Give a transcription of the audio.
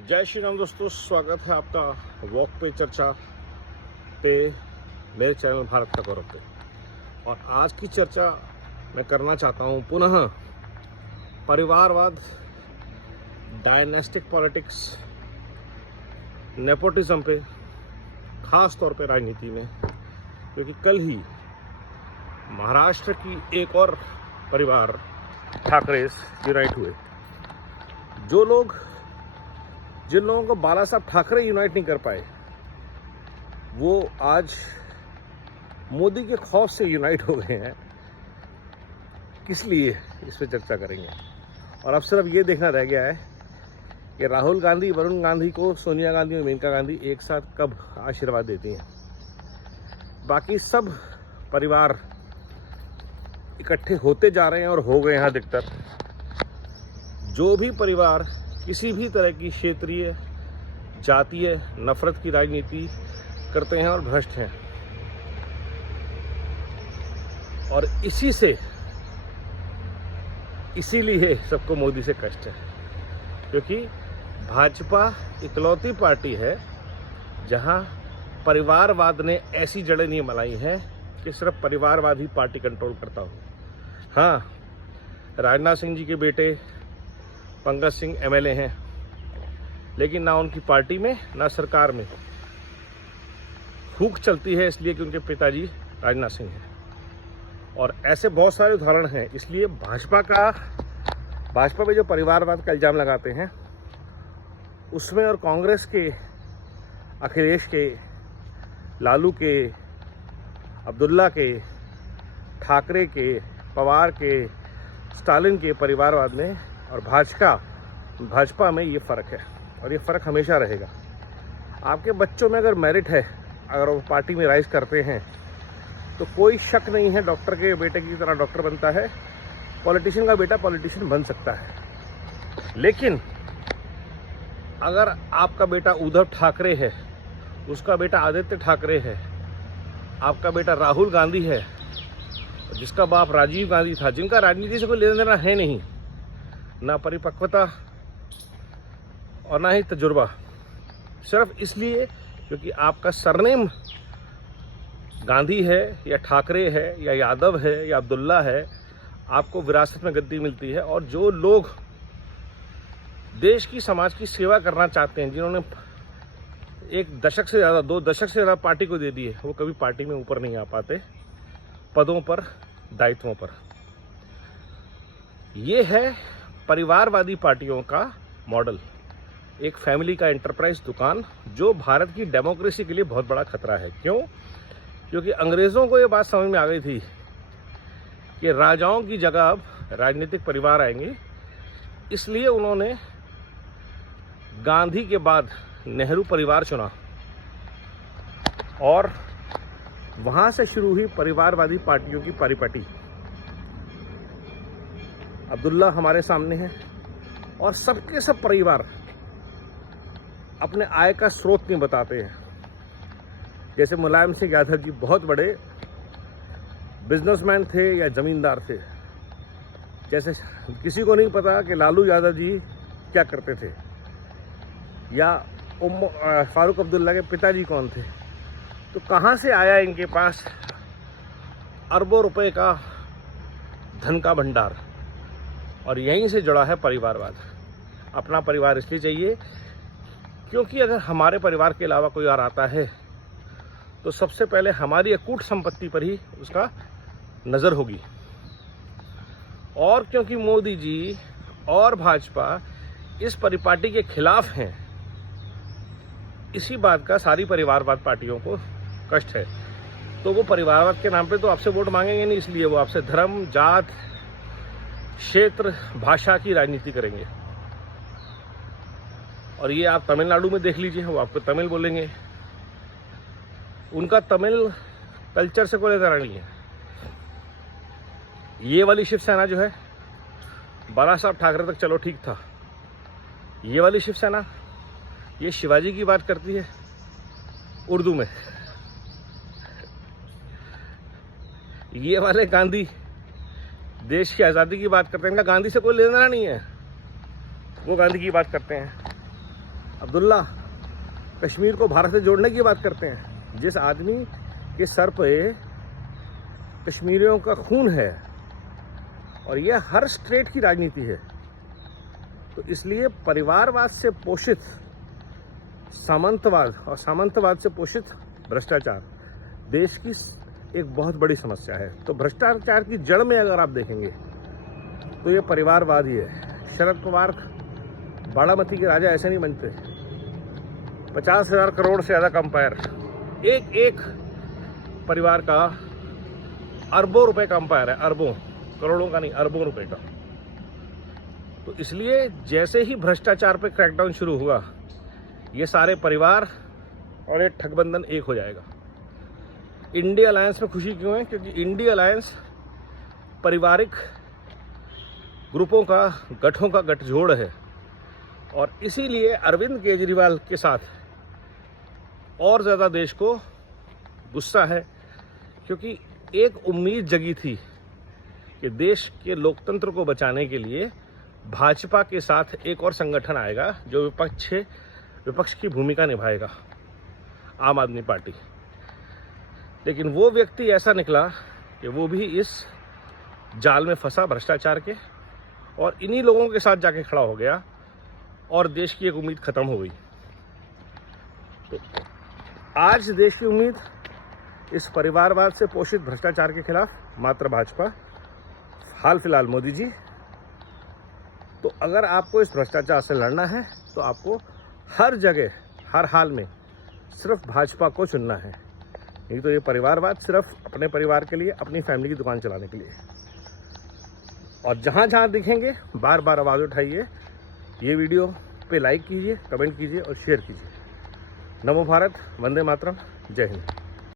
जय श्री राम दोस्तों, स्वागत है आपका वॉक पे चर्चा पे मेरे चैनल भारत का गौरव पे। और आज की चर्चा मैं करना चाहता हूँ पुनः परिवारवाद, डायनेस्टिक पॉलिटिक्स, नेपोटिज्म पे, खास तौर पे राजनीति में, क्योंकि कल ही महाराष्ट्र की एक और परिवार ठाकरेस यूनाइट हुए। जिन लोगों को बाला साहब ठाकरे यूनाइट नहीं कर पाए, वो आज मोदी के खौफ से यूनाइट हो गए हैं। किस लिए, इस पर चर्चा करेंगे। और अब सिर्फ ये देखना रह गया है कि राहुल गांधी, वरुण गांधी को सोनिया गांधी और मेनका गांधी एक साथ कब आशीर्वाद देती हैं। बाकी सब परिवार इकट्ठे होते जा रहे हैं और हो गए हैं अधिकतर। जो भी परिवार किसी भी तरह की क्षेत्रीय, जातीय नफरत की राजनीति करते हैं और भ्रष्ट हैं, और इसीलिए सबको मोदी से कष्ट है। क्योंकि भाजपा इकलौती पार्टी है जहां परिवारवाद ने ऐसी जड़ें नहीं मलाई हैं कि सिर्फ परिवारवाद ही पार्टी कंट्रोल करता हो। हाँ, राजनाथ सिंह जी के बेटे पंकज सिंह एमएलए हैं, लेकिन ना उनकी पार्टी में ना सरकार में फूंक चलती है, इसलिए कि उनके पिताजी राजनाथ सिंह हैं। और ऐसे बहुत सारे उदाहरण हैं। इसलिए भाजपा पे जो परिवारवाद का इल्ज़ाम लगाते हैं उसमें, और कांग्रेस के, अखिलेश के, लालू के, अब्दुल्ला के, ठाकरे के, पवार के, स्टालिन के परिवारवाद में और भाजपा में ये फ़र्क है, और ये फ़र्क हमेशा रहेगा। आपके बच्चों में अगर मेरिट है, अगर वो पार्टी में राइज करते हैं, तो कोई शक नहीं है डॉक्टर के बेटे की तरह डॉक्टर बनता है, पॉलिटिशियन का बेटा पॉलिटिशियन बन सकता है। लेकिन अगर आपका बेटा उद्धव ठाकरे है, उसका बेटा आदित्य ठाकरे है, आपका बेटा राहुल गांधी है, जिसका बाप राजीव गांधी था, जिनका राजनीति से कोई लेना देना है नहीं, ना परिपक्वता और ना ही तजुर्बा, सिर्फ इसलिए क्योंकि आपका सरनेम गांधी है या ठाकरे है या यादव है या अब्दुल्ला है, आपको विरासत में गद्दी मिलती है। और जो लोग देश की, समाज की सेवा करना चाहते हैं, जिन्होंने 1 दशक से ज़्यादा, 2 दशक से ज़्यादा पार्टी को दे दी है, वो कभी पार्टी में ऊपर नहीं आ पाते, पदों पर, दायित्वों पर। ये है परिवारवादी पार्टियों का मॉडल, एक फैमिली का एंटरप्राइज दुकान, जो भारत की डेमोक्रेसी के लिए बहुत बड़ा खतरा है। क्यों? क्योंकि अंग्रेज़ों को ये बात समझ में आ गई थी कि राजाओं की जगह अब राजनीतिक परिवार आएंगे, इसलिए उन्होंने गांधी के बाद नेहरू परिवार चुना, और वहाँ से शुरू हुई परिवारवादी पार्टियों की परिपाटी। अब्दुल्ला हमारे सामने है, और सबके सब परिवार अपने आय का स्रोत नहीं बताते हैं। जैसे मुलायम सिंह यादव जी बहुत बड़े बिजनेसमैन थे या जमींदार थे, जैसे किसी को नहीं पता कि लालू यादव जी क्या करते थे, या फारूक अब्दुल्ला के पिताजी कौन थे। तो कहाँ से आया इनके पास अरबों रुपए का धन का भंडार? और यहीं से जुड़ा है परिवारवाद। अपना परिवार इसलिए चाहिए क्योंकि अगर हमारे परिवार के अलावा कोई और आता है, तो सबसे पहले हमारी अकूट संपत्ति पर ही उसका नज़र होगी। और क्योंकि मोदी जी और भाजपा इस परिपाटी के खिलाफ हैं, इसी बात का सारी परिवारवाद पार्टियों को कष्ट है। तो वो परिवारवाद के नाम पे तो आपसे वोट मांगेंगे नहीं, इसलिए वो आपसे धर्म, जात, क्षेत्र, भाषा की राजनीति करेंगे। और ये आप तमिलनाडु में देख लीजिए, वो आपको तमिल बोलेंगे, उनका तमिल कल्चर से कोई लेना नहीं है। ये वाली शिवसेना जो है, बाला साहब ठाकरे तक चलो ठीक था, ये वाली शिवसेना ये शिवाजी की बात करती है उर्दू में, ये वाले गांधी देश की आज़ादी की बात करते हैं, इनका गांधी से कोई लेना देना नहीं है, वो गांधी की बात करते हैं। अब्दुल्ला कश्मीर को भारत से जोड़ने की बात करते हैं। जिस आदमी के सर पे कश्मीरियों का खून है और यह हर स्टेट की राजनीति है, तो इसलिए परिवारवाद से पोषित सामंतवाद और सामंतवाद से पोषित भ्रष्टाचार देश की एक बहुत बड़ी समस्या है। तो भ्रष्टाचार की जड़ में अगर आप देखेंगे तो ये परिवारवाद ही है। शरद पवार बारामती के राजा ऐसे नहीं बनते। 50,000 करोड़ से ज़्यादा का अंपायर, एक एक परिवार का अरबों रुपए का अंपायर है, अरबों, करोड़ों का नहीं, अरबों रुपए का। तो इसलिए जैसे ही भ्रष्टाचार पे क्रैकडाउन शुरू हुआ, ये सारे परिवार और ये ठगबंधन एक हो जाएगा। इंडिया अलायंस में खुशी क्यों है? क्योंकि इंडिया अलायंस पारिवारिक ग्रुपों का, गठों का गठजोड़ है, और इसीलिए अरविंद केजरीवाल के साथ और ज़्यादा देश को गुस्सा है, क्योंकि एक उम्मीद जगी थी कि देश के लोकतंत्र को बचाने के लिए भाजपा के साथ एक और संगठन आएगा जो विपक्ष की भूमिका निभाएगा, आम आदमी पार्टी। लेकिन वो व्यक्ति ऐसा निकला कि वो भी इस जाल में फंसा भ्रष्टाचार के, और इन्हीं लोगों के साथ जाके खड़ा हो गया और देश की एक उम्मीद खत्म हो गई। तो आज देश की उम्मीद इस परिवारवाद से पोषित भ्रष्टाचार के खिलाफ मात्र भाजपा, हाल फिलहाल मोदी जी। तो अगर आपको इस भ्रष्टाचार से लड़ना है तो आपको हर जगह, हर हाल में सिर्फ भाजपा को चुनना है। नहीं तो ये परिवारवाद सिर्फ अपने परिवार के लिए, अपनी फैमिली की दुकान चलाने के लिए। और जहाँ जहाँ दिखेंगे बार बार आवाज़ उठाइए, ये वीडियो पे लाइक कीजिए, कमेंट कीजिए और शेयर कीजिए। नमो भारत, वंदे मातरम, जय हिंद।